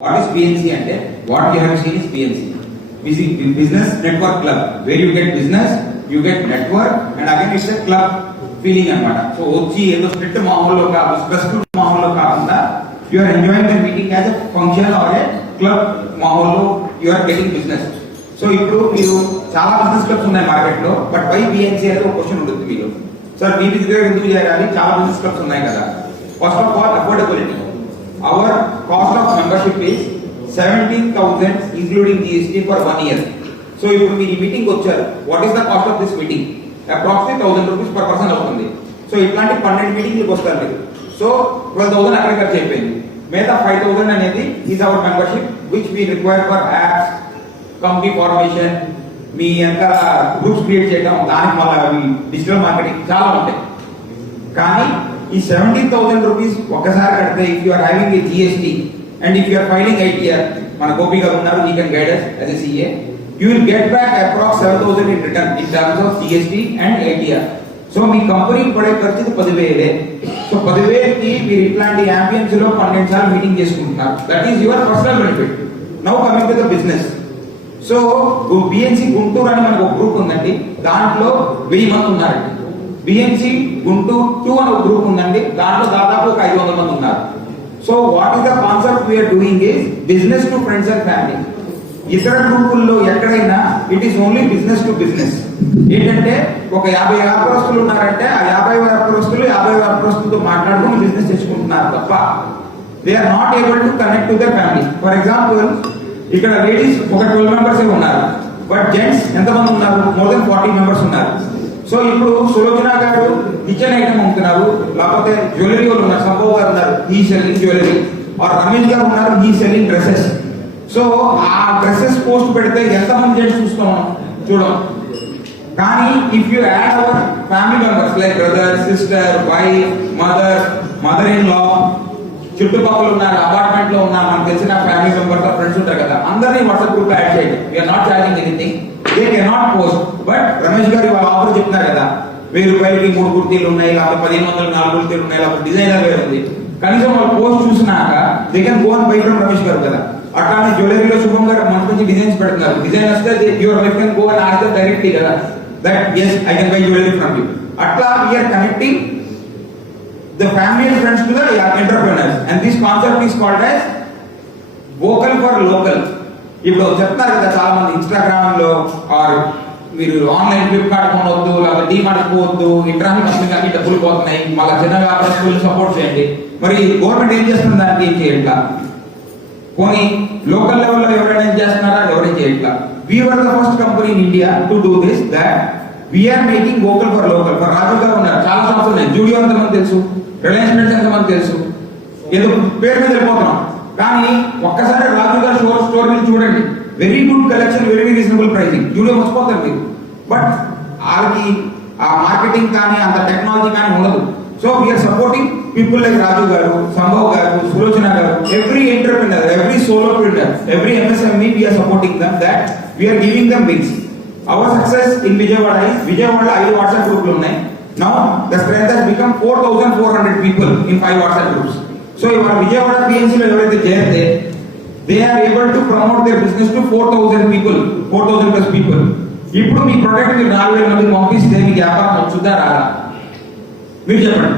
What is PNC and what you have seen is PNC. Business Network Club, where you get business, you get network, and again it's a club feeling anamata. So ochi edo strict maholo ka stressful maholo kaakunda you are enjoying the meeting as a function or a club maholo you are getting business. So ఇప్పుడు మీరు చాలా business clubs ఉన్నాయి market లో, but why BNC అనేది ఒక question ఉంటుంది మీరు. Sir మీ business ఎందుకు చేయాలి, చాలా బిజినెస్ క్లబ్స్ ఉన్నాయి కదా. First of all affordability. Our cost of membership is 17,000 including GST for 1 year. So ఇప్పుడు మీరు ఈ మీటింగ్ వచ్చారు, what is the cost of this meeting? Approximately 1,000 rupees per person అవుతుంది. సో ఇట్లాంటి 12 మీటింగ్లకు వస్తారు మీరు. సో 12,000 అక్కడ ఖర్చు అయిపోయింది. మిగతా 5,000 అనేది is our membership which we require for apps, company formation, మీ ఇంకా గ్రూప్స్ క్రియేట్ చేయడం, దానికి మళ్ళీ డిజిటల్ మార్కెటింగ్ చాలా ఉంటాయి. కానీ ఈ 17,000 రూపీస్ ఒకసారి కడితే, if you are having a GST and if you are filing ITR, మన గోపి గారు ఉన్నారు, he can guide us as a CA, you will get back approx 7,000 in return in terms of GST and ITR. So మీ కంపెనీకి పడే ఖర్చు 10,000. So 10,000కి మీరు ఇట్లాంటి ambience లో 12 సార్లు మీటింగ్ చేసుకుంటున్నారు. That is your personal benefit. Now coming to the business. So BNC Guntur అని మనకు ఒక గ్రూప్ ఉందండి, దాంట్లో 1000 మంది ఉన్నారండి. BNC గుంటూరు 2 అని ఒక గ్రూప్ ఉందండి, దాంట్లో దాదాపు ఒక 500 మంది ఉన్నారు. So what is the concept we are doing is business to friends and family. ఇతర గ్రూపుల్లో ఎక్కడైనా it is only business to business. ఏంటంటే ఒక 50 వ్యాపారస్తులు ఉన్నారంటే ఆ 50 వ్యాపారస్తులతో మాట్లాడుకుని బిజినెస్ చేసుకుంటున్నారు తప్ప they are not able to connect to their family. For example ఇక్కడ లేడీస్ ఒక 12 మెంబర్స్ ఉన్నారు, బట్ జెంట్స్ ఎంతమంది ఉన్నారు, మోర్ దెన్ 40 మెంబర్స్ ఉన్నారు. సో ఇప్పుడు సులోచన గారు కిచెన్ ఐటమ్ అమ్ముతున్నారు, లేకపోతే జ్యువెలరీ వాళ్ళు ఉన్నారు, సంభవ్ గారు ఉన్నారు, he selling jewellery, or Ramesh గారు ఉన్నారు, హీ సెల్లింగ్ డ్రెస్సెస్. సో ఆ డ్రెస్సెస్ పోస్ట్ పెడితే ఎంతమంది జెంట్స్ చూస్తాం చూడం. కానీ if you add our family members like brother, sister, wife, mother in law, చుట్టుపక్కల ఉన్నారు, అపార్ట్మెంట్ లో ఉన్నారు, మనకు తెలిసిన ఫ్యామిలీ మెంబర్స్ ఫ్రెండ్స్ ఉంటారు కదా, అందరినీ వాట్సాప్ గ్రూప్ లో యాడ్ చేయండి. We're not charging anything, they cannot post. But Ramesh గారు వాళ్ళ ఆఫర్ చెప్తున్నారు కదా, 1000 రూపాయలకి 3 కుర్తీలు ఉన్నాయి, లేకపోతే 1500 4 కుర్తీలు ఉన్నాయి, లేకపోతే డిజైనర్ వేర్ ఉంది. కనీసం వాళ్ళు పోస్ట్ చూసినాక they can go and buy from Ramesh గారు కదా. అట్లానే జ్యువెలరీలో శుభం గారు మంచి మంచి డిజైన్స్ పెడుతున్నారు, డిజైన్ వస్తే your wife can go and ask them directly కదా that yes I can buy jewelry from you. అట్లా we are connecting the family and friends to the entrepreneurs, and this concept is called as vocal for local. ఇప్పుడు చెప్తున్నారు కదా చాలా మంది Instagram లో are మీరు online Flipkart కొనవద్దు, లేదా డీమార్ట్ పోవద్దు, ఇంటర్నెట్ కంపెనీ అన్ని డబ్బులు పోతున్నాయి, మళ్ళీ చిన్న వ్యాపారస్తులు సపోర్ట్ చేయండి. మరి గవర్నమెంట్ ఏం చేస్తుంది, దానికి ఏం చేయట్లా. పోనీ లోకల్ లెవెల్లో ఎవరైనా ఏం చేస్తున్నారా, ఎవరేం చేయట్లా. We were the first company in India to do this, that we are making vocal for local. For రాజు గారు ఉన్నారు, చాలా సంస్థలు ఉన్నాయి, జూడియో ఎంతమంది తెలుసు, రిలయన్స్ ఫ్రెండ్స్ ఎంతమంది తెలుసు, ఏదో పేరు మీద వెళ్ళిపోతున్నాం. కానీ ఒక్కసారి రాజు గారు స్టోర్ ని చూడండి, very good collection, very reasonable pricing, Zudio మర్చిపోతారు మీరు. బట్ వాళ్ళకి ఆ మార్కెటింగ్ కానీ అంత టెక్నాలజీ కానీ ఉండదు. So we're supporting people like Raju garu, Sambhav garu, Sulochana garu, every entrepreneur, every solopreneur, every MSME, we are supporting them, that we are giving them wings. Our success in Vijayawada is, Vijayawada 5 WhatsApp groups ఉన్నాయి. Now the strength has become 4,400 people in 5 WhatsApp groups. So ఇవాళ Vijayawada BNC లో ఎవరైతే చేరితే they are able to promote their business to 4,000 people, 4,000 plus people. ఇప్పుడు మీ product మీరు 4,000 మందికి పంపిస్తే మీకు వ్యాపారం వచ్చుద్దా రాదా, మీరు చెప్పండి.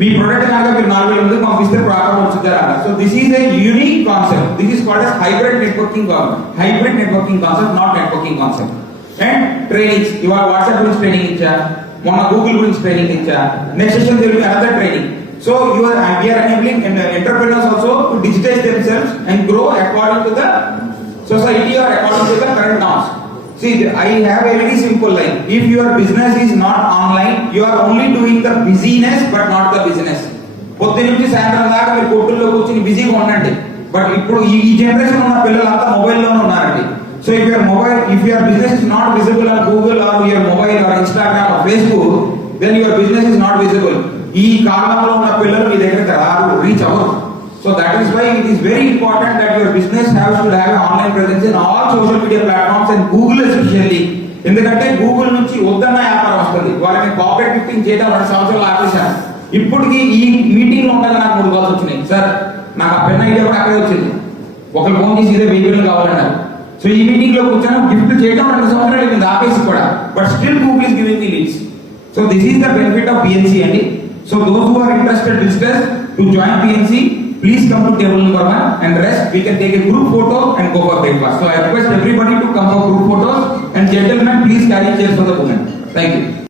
మీ ప్రొడక్ట్ కనుక మీరు 4,000 మందికి పంపిస్తే వ్యాపారం వచ్చుద్దా రాదా. So this is a unique concept. This is called as hybrid networking concept, not networking concept. And trainings, ఇవాళ వాట్సాప్ గురించి ట్రైనింగ్ ఇచ్చా, మొన్న గూగుల్ గురించి ట్రైనింగ్ ఇచ్చా, next session there will be another training. So we are enabling entrepreneurs also to digitize themselves and grow according to the society or according to the current norms. See, I have a very simple line. If your business is not online, you are only doing the busyness but not the business. పొద్దు నుంచి సాయంత్రం దాకా మీరు కొట్టుల్లో కూర్చొని బిజీగా ఉండండి. But ఇప్పుడు ఈ జనరేషన్ ఉన్న పిల్లలంతా మొబైల్లోనే ఉన్నారండి. So if your business is not visible on Google or your mobile or Instagram or Facebook, then your business is not visible. ఈ కాలంలో ఉన్న పిల్లలు మీ దగ్గరికి రారు, రీచ్ అవ్వరు. So that is why it is very important that your business has to have an online presence in all social media platforms and Google especially. ఎందుకంటే Google నుంచి వద్దన్న వ్యాపారం వస్తుంది. వాళ్ళని కాపరేట్ గిఫ్టింగ్ చేయడం 2 సంవత్సరాలు ఆపేశారు. ఇప్పటికి ఈ మీటింగ్ లో ఉండగా నాకు 3 కాల్స్ వచ్చినాయి, సార్ నాకు ఆ పెన్ ఐడియా కూడా అక్కడే వచ్చింది. ఒకరు ఫోన్ చేసి ఇదే వెహికల్ కావాలన్నారు. సో ఈ మీటింగ్ లో కూర్చొని గిఫ్ట్ చేయడం 2 సంవత్సరాలు అయింది ఆపేసి కూడా, but still Google is giving the leads. So this is the benefit of PNC అండి. So those who are interested visitors to join PNC, please come to table number 1 and rest we can take a group photo and go for breakfast. So I request everybody to come for group photos, and gentlemen please carry chairs for the women. Thank you.